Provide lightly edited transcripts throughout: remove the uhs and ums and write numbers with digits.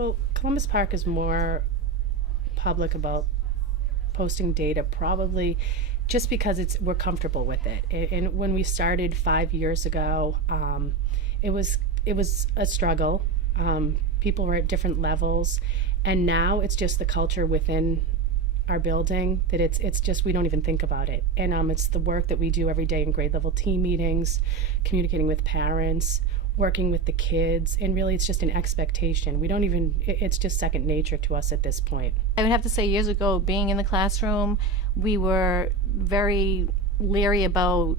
Well, Columbus Park is more public about posting data probably just because we're comfortable with it. And when we started 5 years ago, it was a struggle. People were at different levels, and now it's just the culture within our building that it's just we don't even think about it. And it's the work that we do every day in grade level team meetings, communicating with parents, working with the kids, and really it's just an expectation. We don't even it's just second nature to us at this point. I would have to say years ago, being in the classroom, we were very leery about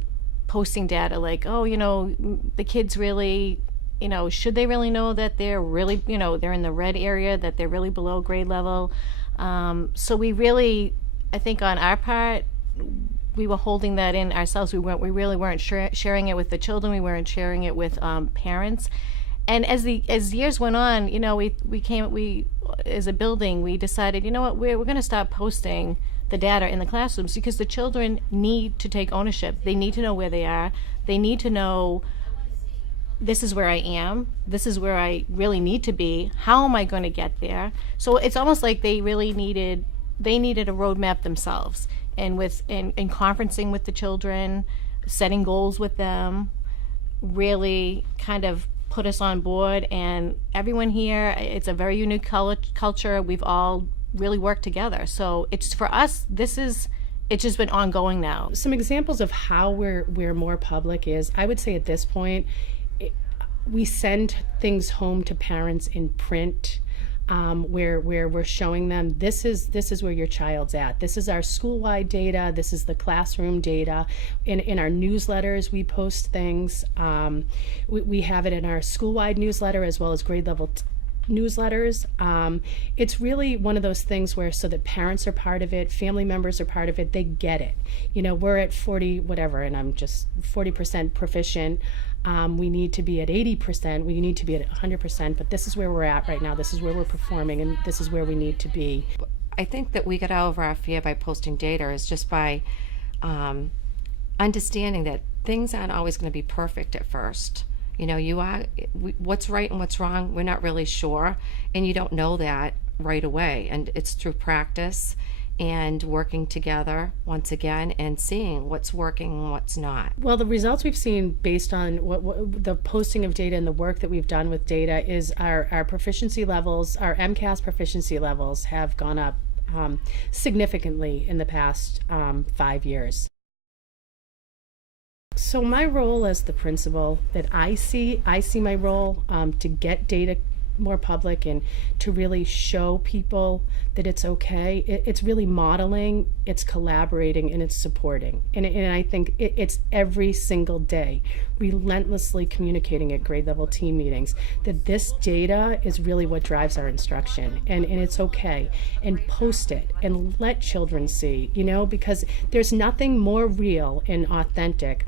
posting data like, oh, the kids really, should they really know that they're really, they're in the red area, that they're really below grade level. So we really, I think on our part, we were holding that in ourselves. We really weren't sharing it with the children. We weren't sharing it with parents. And as years went on, we as a building, we decided, we're going to stop posting the data in the classrooms because the children need to take ownership. They need to know where they are. They need to know, this is where I am. This is where I really need to be. How am I going to get there? So it's almost like they needed a roadmap themselves. And in conferencing with the children, setting goals with them, really kind of put us on board. And everyone here, it's a very unique culture. We've all really worked together. So it's, for us, it's just been ongoing now. Some examples of how we're more public is, I would say at this point, we send things home to parents in print, where we're showing them this is where your child's at. This is our school-wide data. This is the classroom data. In our newsletters, we post things. We have it in our school-wide newsletter as well as grade level newsletters. It's really one of those things where, so that parents are part of it, family members are part of it, they get it. We're at 40 whatever, and I'm just 40% proficient. We need to be at 80%, we need to be at 100%, but this is where we're at right now. This is where we're performing, and this is where we need to be. I think that we get over our fear by posting data is just by understanding that things aren't always going to be perfect at first. What's right and what's wrong, we're not really sure, and you don't know that right away. And it's through practice and working together once again and seeing what's working and what's not. Well, the results we've seen based on what the posting of data and the work that we've done with data is our proficiency levels, our MCAS proficiency levels have gone up significantly in the past 5 years. So my role as the principal that I see my role to get data more public and to really show people that it's okay. It's really modeling, it's collaborating, and it's supporting. And I think it's every single day, relentlessly communicating at grade level team meetings that this data is really what drives our instruction, and it's okay. And post it and let children see, because there's nothing more real and authentic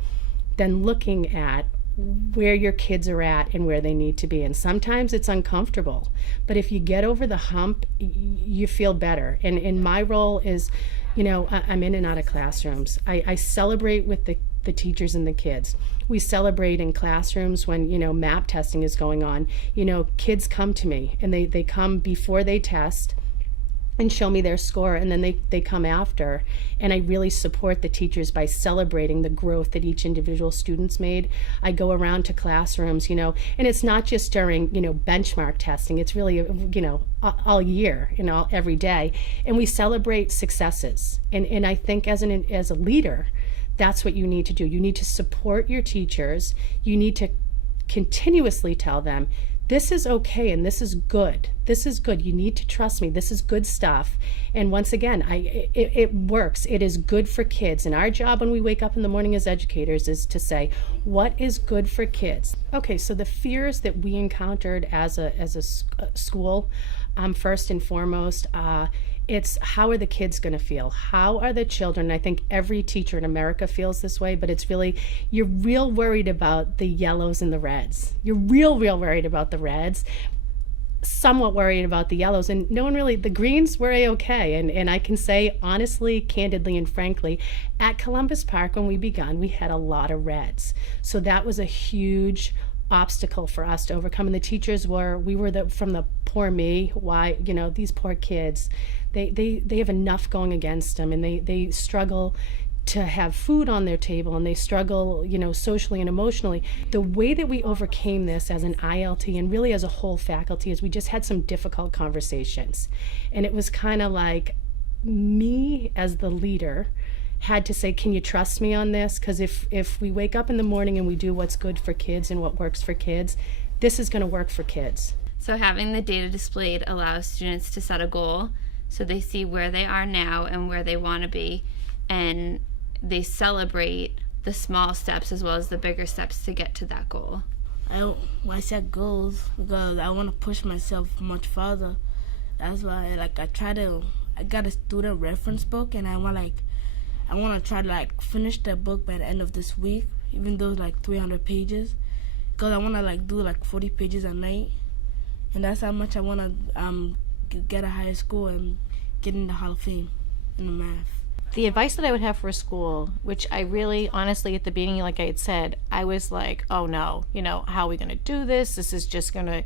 than looking at where your kids are at and where they need to be. And sometimes it's uncomfortable, but if you get over the hump, you feel better. And my role is, I'm in and out of classrooms. I celebrate with the teachers and the kids. We celebrate in classrooms when, MAP testing is going on. Kids come to me and they come before they test and show me their score, and then they come after, and I really support the teachers by celebrating the growth that each individual student's made. I go around to classrooms, and it's not just during benchmark testing, it's really all year, every day, and we celebrate successes. And I think as a leader, that's what you need to do. You need to support your teachers. You need to continuously tell them, this is okay and this is good. This is good. You need to trust me. This is good stuff. And once again, it works. It is good for kids. And our job when we wake up in the morning as educators is to say, what is good for kids? Okay, so the fears that we encountered as a school, first and foremost, it's how are the kids going to feel? How are the children? I think every teacher in America feels this way, but it's really, you're real worried about the yellows and the reds. You're real worried about the reds, somewhat worried about the yellows, and no one really, the greens were a-okay. And I can say honestly, candidly, and frankly, at Columbus Park when we began, we had a lot of reds. So that was a huge obstacle for us to overcome. And the teachers we were from the poor me, why, these poor kids, they have enough going against them, and they struggle to have food on their table, and they struggle, socially and emotionally. The way that we overcame this as an ILT and really as a whole faculty is we just had some difficult conversations. And it was kind of like me as the leader had to say, can you trust me on this? Because if we wake up in the morning and we do what's good for kids and what works for kids, this is going to work for kids. So having the data displayed allows students to set a goal so they see where they are now and where they want to be, and they celebrate the small steps as well as the bigger steps to get to that goal. I set goals because I want to push myself much farther. That's why I got a student reference book, and I want to try to finish the book by the end of this week, even though it's 300 pages, because I want to do 40 pages a night, and that's how much I want to get a higher score and get in the Hall of Fame in the math. The advice that I would have for a school, which I really, honestly, at the beginning, like I had said, I was like, oh no, how are we going to do this? This is just going to,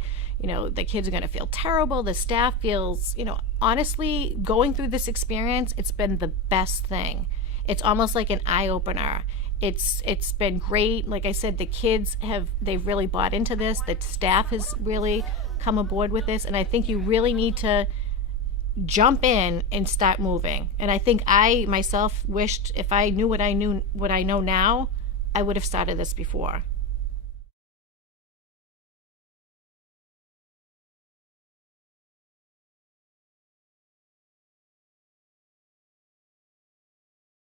the kids are going to feel terrible. The staff feels, honestly, going through this experience, it's been the best thing. It's almost like an eye-opener. It's been great. Like I said, the kids they've really bought into this. The staff has really come aboard with this. And I think you really need to jump in and start moving. And I think I myself wished if I knew what I know now, I would have started this before.